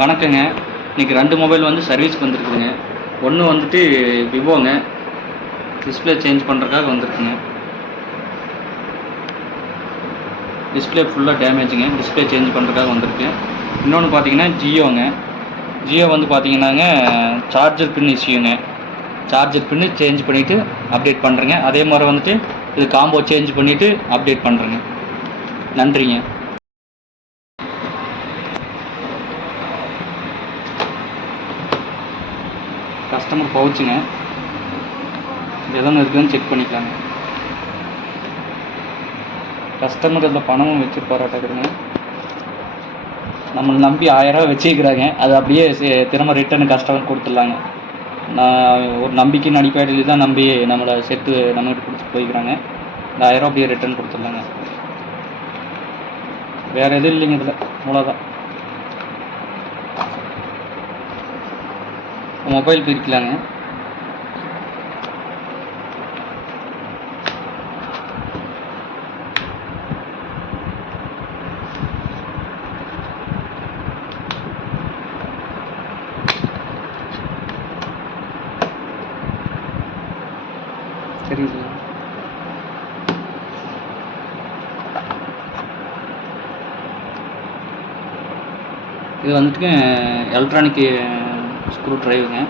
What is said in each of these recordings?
வணக்கங்க. இன்றைக்கி 2 மொபைல் வந்து சர்வீஸ்க்கு வந்துருக்குதுங்க. ஒன்று வந்துட்டு விவோங்க. டிஸ்பிளே சேஞ்ச் பண்ணுறதுக்காக வந்திருக்குங்க. டிஸ்பிளே ஃபுல்லாக டேமேஜுங்க. டிஸ்பிளே சேஞ்ச் பண்ணுறதுக்காக வந்திருக்கு. இன்னொன்று பார்த்தீங்கன்னா ஜியோங்க. ஜியோ வந்து பார்த்தீங்கன்னாங்க சார்ஜர் பின் இஷ்யூங்க. சார்ஜர் பின்னு சேஞ்ச் பண்ணிவிட்டு அப்டேட் பண்ணுறேங்க. அதே மாதிரி வந்துட்டு இது காம்போ சேஞ்ச் பண்ணிவிட்டு அப்டேட் பண்ணுறேங்க. நன்றிங்க. கஸ்டமர் பவுச்சுங்க. எதனா இருக்குதுன்னு செக் பண்ணிக்கலாங்க. கஸ்டமர் இதில் பணமும் வச்சுருப்பாராட்டாக்குதுங்க. நம்மளை நம்பி 1000 ரூபா வச்சுக்கிறாங்க. அது அப்படியே திரும்ப ரிட்டர்னு கஸ்டமர் கொடுத்துட்லாங்க. நான் ஒரு நம்பிக்கையின் அடிப்படையில் தான் நம்பி நம்மளை செட்டு நம்மகிட்ட கொடுத்துட்டு போய்க்கிறாங்க. இந்த 1000 ரூபா அப்படியே ரிட்டர்ன் கொடுத்துட்லாங்க. வேறு எதுவும் இல்லைங்க இதில். அவ்வளோதான். மொபைல் பிரிக்கலாங்க. தெரியுது. இது வந்துட்டு எலக்ட்ரானிக் ஸ்க்ரூ ட்ரைவுங்க.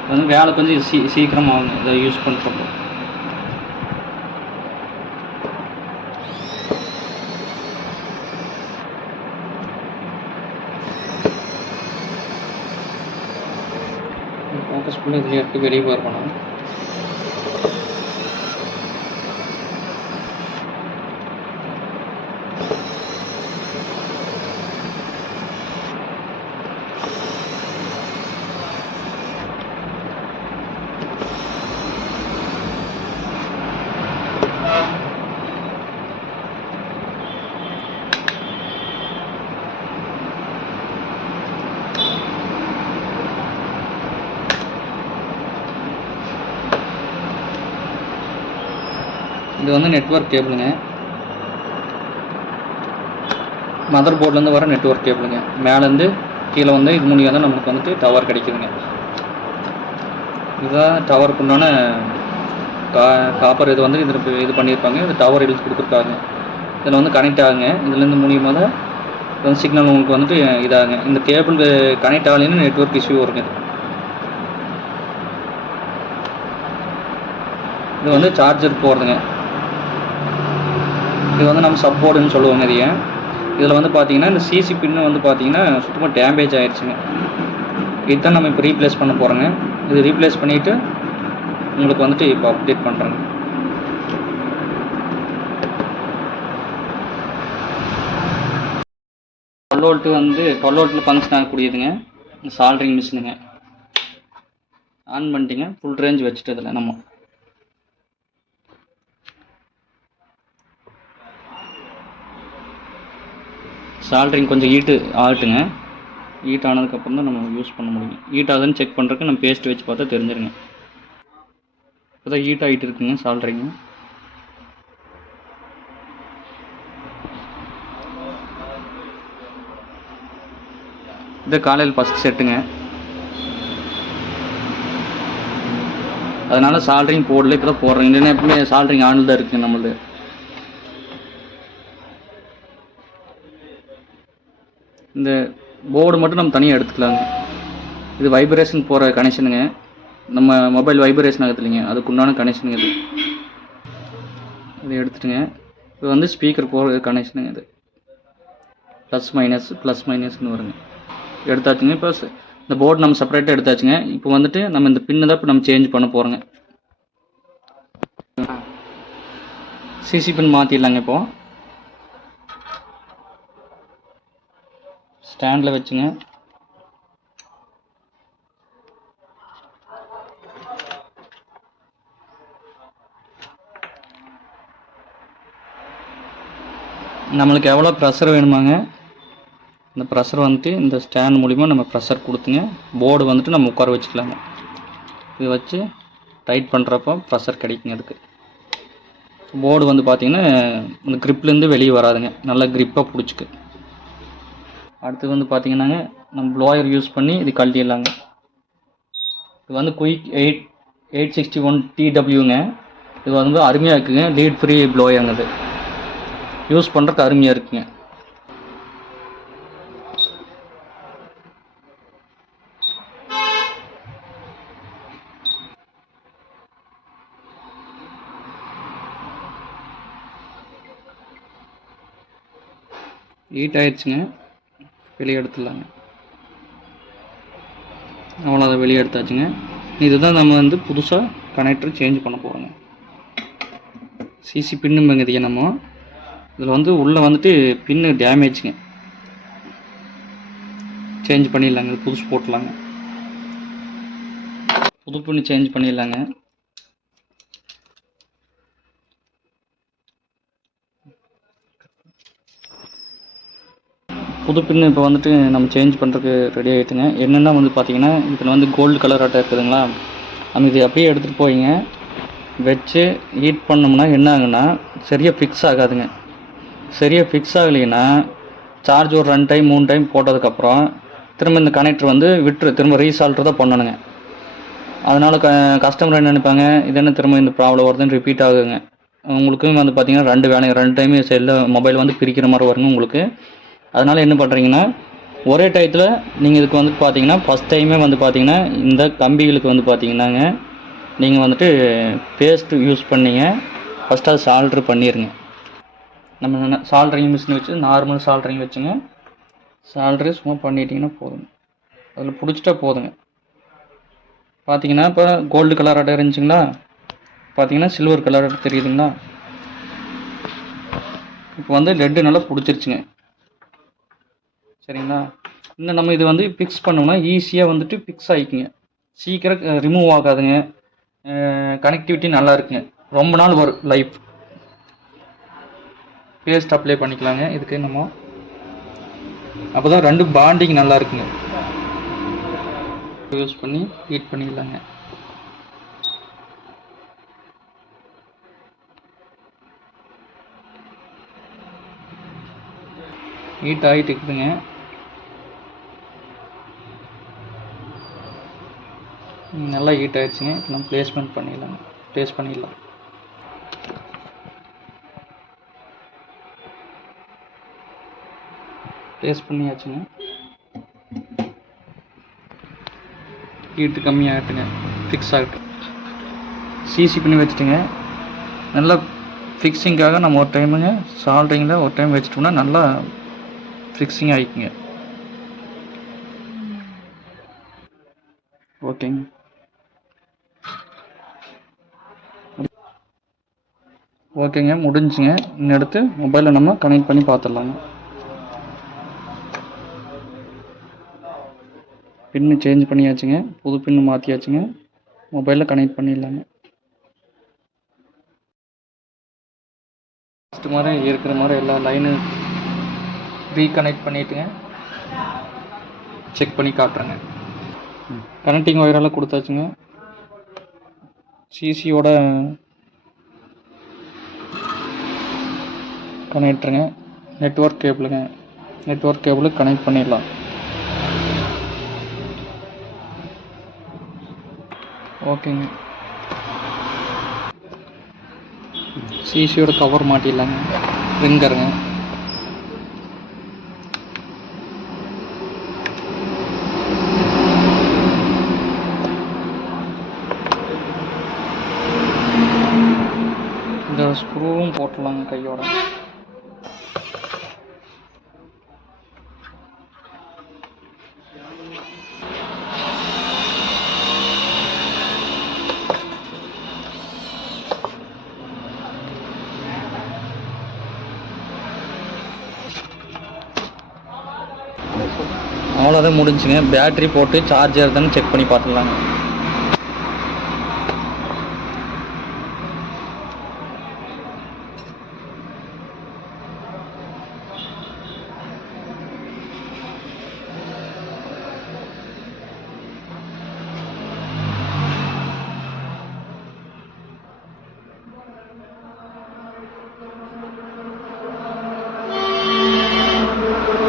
இது வந்து வேலை கொஞ்சம் சீக்கிரமாகுங்க இதை யூஸ் பண்ணுறப்போ. ஃபோக்கஸ் பண்ணி இதில் எடுத்து வெளியே போயிருக்கணும். இது வந்து நெட்வொர்க் கேபிளுங்க. மதர் போர்ட்லேருந்து வர நெட்வொர்க் கேபிளுங்க. மேலேருந்து கீழே வந்து இது மூலியம் தான் நம்மளுக்கு வந்துட்டு டவர் கிடைக்குதுங்க. இதுதான் டவருக்கு உண்டான காப்பர். இது வந்து இது பண்ணியிருப்பாங்க. இது டவர் இழுத்து கொடுத்துருக்காங்க. இதில் வந்து கனெக்ட் ஆகுங்க. இதுலேருந்து மூலியமாக தான் வந்து சிக்னல் உங்களுக்கு வந்துட்டு இதாகுங்க. இந்த கேபிள் கனெக்ட் ஆகலைன்னு நெட்வொர்க் இஷ்யூ வருங்க. இது வந்து சார்ஜர் போடுறதுங்க. இது வந்து நம்ம சப்போர்டுன்னு சொல்லுவோங்க. இதில் வந்து பார்த்தீங்கன்னா இந்த சிசி பின்னு வந்து பார்த்தீங்கன்னா சுத்தமாக டேமேஜ் ஆகிடுச்சுங்க. இதுதான் நம்ம இப்போ ரீப்ளேஸ் பண்ண போகிறோங்க. இது ரீப்ளேஸ் பண்ணிவிட்டு உங்களுக்கு வந்துட்டு இப்போ அப்டேட் பண்ணுறேங்க. வந்து 12 வோல்ட்டில் ஃபங்க்ஷன் ஆகக்கூடியதுங்க. சால்ட்ரிங் மிஷினுங்க. ஆன் பண்ணிட்டீங்க. ஃபுல் ரேஞ்ச் வச்சுட்டு இதில் நம்ம சால்ட்ரிங் கொஞ்சம் ஹீட்டு ஆகட்டுங்க. ஹீட் ஆனதுக்கப்புறம் தான் நம்ம யூஸ் பண்ண முடியும். ஹீட் ஆகுதுன்னு செக் பண்ணுறதுக்கு நம்ம பேஸ்ட் வச்சு பார்த்தா தெரிஞ்சிருங்க. இப்போ தான் ஹீட் ஆகிட்டு இருக்குங்க சால்ட்ரிங்கு. இது காலையில் ஃபஸ்ட் செட்டுங்க. அதனால் சால்ட்ரிங் போடல. இப்போ தான் போடுறேங்க. இல்லைன்னா எப்பவுமே சால்ட்ரிங் ஆனில் தான் இருக்குங்க நம்மளது. இந்த போர்டு மட்டும் நம்ம தனியாக எடுத்துக்கலாங்க. இது வைப்ரேஷன் போகிற கனெக்ஷனுங்க. நம்ம மொபைல் வைப்ரேஷன் ஆகுது இல்லைங்க, அதுக்குண்டான கனெக்ஷனுங்க இது. இது எடுத்துட்டுங்க. இது வந்து ஸ்பீக்கர் போகிற கனெக்ஷனுங்க. இது ப்ளஸ் மைனஸ்னு வருங்க. எடுத்தாச்சுங்க. இப்போ இந்த போர்டு நம்ம செப்பரேட்டாக எடுத்தாச்சுங்க. இப்போ வந்துட்டு நம்ம இந்த பின்னு தான் இப்போ நம்ம சேஞ்ச் பண்ண போகிறோங்க. சிசி பின் மாற்றிடலாங்க. இப்போது ஸ்டாண்டில் வச்சுங்க. நம்மளுக்கு எவ்வளோ ப்ரெஷர் வேணுமாங்க, இந்த ப்ரெஷர் வந்துட்டு இந்த ஸ்டாண்ட் மூலிமா நம்ம ப்ரெஷர் கொடுத்துங்க. போர்டு வந்துட்டு நம்ம உட்கார வச்சுக்கலாங்க. இது வச்சு டைட் பண்ணுறப்போ ப்ரெஷர் கிடைக்குங்க. அதுக்கு போர்டு வந்து பார்த்திங்கன்னா இந்த க்ரிப்லேருந்து வெளியே வராதுங்க. நல்லா க்ரிப்பாக பிடிச்சிக்கு. அடுத்தது வந்து பார்த்தீங்கன்னாங்க நம்ம ப்ளோயர் யூஸ் பண்ணி இது கழட்டிடலாங்க. இது வந்து குயிக் 861 TWங்க. இது வந்து அருமையாக இருக்குங்க. லீட் ஃப்ரீ ப்ளோயருங்க. இது யூஸ் பண்ணுறதுக்கு அருமையாக இருக்குங்க. ஹீட் ஆயிடுச்சுங்க. வெளியே எடுத்துடலாங்க. அவ்வளோ அதை வெளியே எடுத்தாச்சுங்க. இதுதான் நம்ம வந்து புதுசாக கனெக்டர் சேஞ்ச் பண்ண போகிறோங்க. சிசி பின்னுங்க நம்ம இதில் வந்து உள்ளே வந்துட்டு பின்னு டேமேஜுங்க. சேஞ்ச் பண்ணிடலாங்க. இது புதுசு போட்டலாங்க. புது பின்னு சேஞ்ச் பண்ணிடலாங்க. புது பின்னு இப்போ வந்துட்டு நம்ம சேஞ்ச் பண்ணுறதுக்கு ரெடி ஆகிட்டுங்க. என்னென்னா வந்து பார்த்திங்கன்னா இதில் வந்து கோல்டு கலர் ஆட்டை இருக்குதுங்களா, நம்ம இது அப்படியே எடுத்துகிட்டு போயிங்க வச்சு ஹீட் பண்ணோம்னா என்ன ஆகுன்னா சரியாக ஃபிக்ஸ் ஆகாதுங்க. சரியாக ஃபிக்ஸ் ஆகலைன்னா சார்ஜ் ஒரு 2 டைம் 3 டைம் போட்டதுக்கப்புறம் திரும்ப இந்த கனெக்டர் வந்து திரும்ப ரீசால்ட்ரு தான் பண்ணணுங்க. அதனால் கஸ்டமர் என்ன நினைப்பாங்க, இது என்ன திரும்ப இந்த ப்ராப்ளம் வருதுன்னு ரிப்பீட் ஆகுங்க. உங்களுக்கும் வந்து பார்த்திங்கன்னா 2 டைம் செல்லில் மொபைல் வந்து பிரிக்கிற மாதிரி வருங்க உங்களுக்கு. அதனால் என்ன பண்ணுறீங்கன்னா ஒரே டயத்தில் நீங்கள் இதுக்கு வந்து பார்த்தீங்கன்னா ஃபஸ்ட் டைமே வந்து பார்த்தீங்கன்னா இந்த கம்பிகளுக்கு வந்து பார்த்தீங்கன்னாங்க நீங்கள் வந்துட்டு பேஸ்ட்டு யூஸ் பண்ணிங்க. ஃபஸ்ட்டு அது சால்ட்ரு பண்ணிடுங்க. நம்ம சால்ட்ரிங் மிஷின் வச்சு நார்மல் சால்ட்ரிங் வச்சுங்க சால்ட்ரு சும்மா பண்ணிட்டீங்கன்னா போதுங்க. அதில் பிடிச்சிட்டா போதுங்க. பார்த்தீங்கன்னா இப்போ கோல்டு கலர் அட்டை இருந்துச்சுங்களா, பார்த்தீங்கன்னா சில்வர் கலர் அட்டை தெரியுதுங்களா. இப்போ வந்து லெட்டு நல்லா பிடிச்சிருச்சுங்க. சரிங்களா. இன்னும் நம்ம இது வந்து ஃபிக்ஸ் பண்ணோம்னா ஈஸியாக வந்துட்டு ஃபிக்ஸ் ஆகிக்குங்க. சீக்கிரம் ரிமூவ் ஆகாதுங்க. கனெக்டிவிட்டி நல்லா இருக்குங்க. ரொம்ப நாள் வரும் லைஃப். பேஸ்ட் அப்ளை பண்ணிக்கலாங்க இதுக்கு நம்ம. அப்போ தான் 2 பாண்டிங் நல்லா இருக்குங்க. யூஸ் பண்ணி ஹீட் பண்ணிக்கலாங்க. ஹீட் ஆகிட்டு இருக்குதுங்க. நல்லா ஹீட் ஆகிடுச்சுங்க. இப்போ நம்ம ப்ளேஸ் பண்ணிடலாம். ப்ளேஸ் பண்ணியாச்சுங்க. ஹீட்டு கம்மியாகட்டுங்க. ஃபிக்ஸ் ஆகட்டும். சிசி பண்ணி வச்சுட்டுங்க. நல்லா ஃபிக்ஸிங்காக நம்ம ஒரு டைமுங்க சால்ட்ரிங்கில் ஒரு டைம் வச்சுட்டோம்னா நல்லா ஃபிக்ஸிங் ஆகிக்குங்க. ஓகேங்க. ஓகேங்க, முடிஞ்சுங்க. இன்னும் எடுத்து மொபைலில் நம்ம கனெக்ட் பண்ணி பார்த்துடலாங்க. பின்னு சேஞ்ச் பண்ணியாச்சுங்க. புது பின்னு மாற்றியாச்சுங்க. மொபைலில் கனெக்ட் பண்ணிடலாங்க. ஃபஸ்ட்டு மாதிரி இருக்கிற மாதிரி எல்லா லைனு ரீகனெக்ட் பண்ணிவிட்டுங்க செக் பண்ணி காட்டுறேங்க. கனெக்டிங் ஒயரெல்லாம் கொடுத்தாச்சுங்க. சிசியோட கனெக்டருங்க. நெட்வொர்க் கேபிளுக்கு கனெக்ட் பண்ணிடலாம். ஓகேங்க. சிசியோட கவர் மாட்டிடலாங்க. ரிங்கருங்க. இந்த ஸ்க்ரூவும் போட்டுடலாங்க கையோட. அவ்வளோதான் முடிஞ்சுங்க. பேட்ரி போட்டு சார்ஜர் தானே செக் பண்ணி பார்த்துடலாங்க.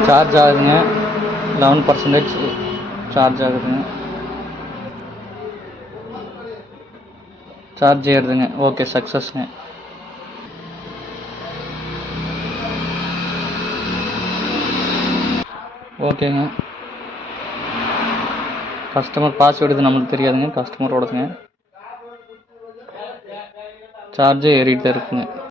சார்ஜ் ஆகுதுங்க. 11% சார்ஜ் ஆகுதுங்க. சார்ஜ் ஏறுதுங்க. ஓகே, சக்ஸஸ்ங்க. ஓகேங்க. கஸ்டமர் பாஸ்வேர்டு இது நம்மளுக்கு தெரியாதுங்க, கஸ்டமரோடதுங்க. சார்ஜே ஏறிட்டு தான் இருக்குங்க.